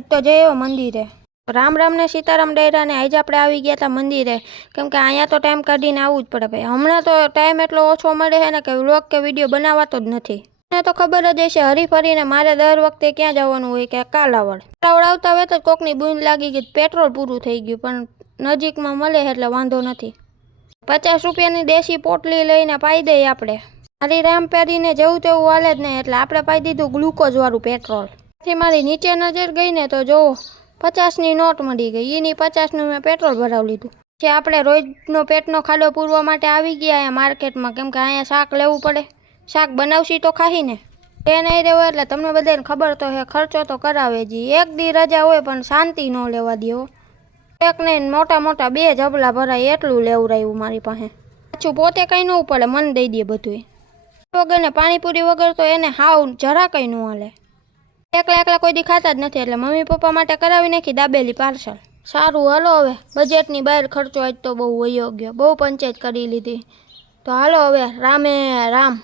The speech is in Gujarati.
તો જયો મંદિરે રામ રામ ને સીતારામ ડાયરા ને આજે આપણે આવી ગયા હતા મંદિરે કેમ કે અહીંયા તો ટાઈમ કાઢીને આવવું જ પડે ભાઈ હમણાં તો ટાઈમ એટલો ઓછો મળે છે ને કે વ્લોગ કે વિડીયો બનાવાતો જ નથી મને તો ખબર જ હશે હરીફરીને મારે દર વખતે ક્યાં જવાનું હોય કે કાલાવડ આવતા હોય તો કોકની બૂંદ લાગી ગઈ પેટ્રોલ પૂરું થઈ ગયું પણ નજીકમાં મળે એટલે વાંધો નથી 50 રૂપિયાની દેશી પોટલી લઈને પાઈ દઈએ આપણે મારી રામ પહેરીને જવું તેવું હાલે જ નહીં એટલે આપણે પાઈ દીધું ગ્લુકોઝ વાળું પેટ્રોલ મારી નીચે નજર ગઈ ને તો જોવો 50ની નોટ મળી ગઈ એની 50નું મેં પેટ્રોલ ભરાવી લીધું જે આપણે રોજનો પેટનો ખાડો પૂરવા માટે આવી ગયા અહીંયા માર્કેટમાં કેમ કે અહીંયા શાક લેવું પડે શાક બનાવશી તો ખાહી ને એ નહીં રહેવો એટલે તમને બધાને ખબર તો હે ખર્ચો તો કરાવે જ એક દી રજા હોય પણ શાંતિ ન લેવા દેવો એક ને મોટા મોટા 2 જબલા ભરાય એટલું લેવરાયું મારી પાસે પાછું પોતે કંઈ ન પડે મન દઈ દે બધું વગર ને પાણીપુરી વગર તો એને હાવ જરા કંઈ ન હાલે એકલા કોઈ દી ખાતા જ નથી એટલે મમ્મી પપ્પા માટે કરાવી નાખી દાબેલી પાર્સલ સારું હાલો હવે બજેટની બહાર ખર્ચો આજ તો બહુ વયો ગયો બહુ પંચાયત કરી લીધી તો હાલો હવે રામે રામ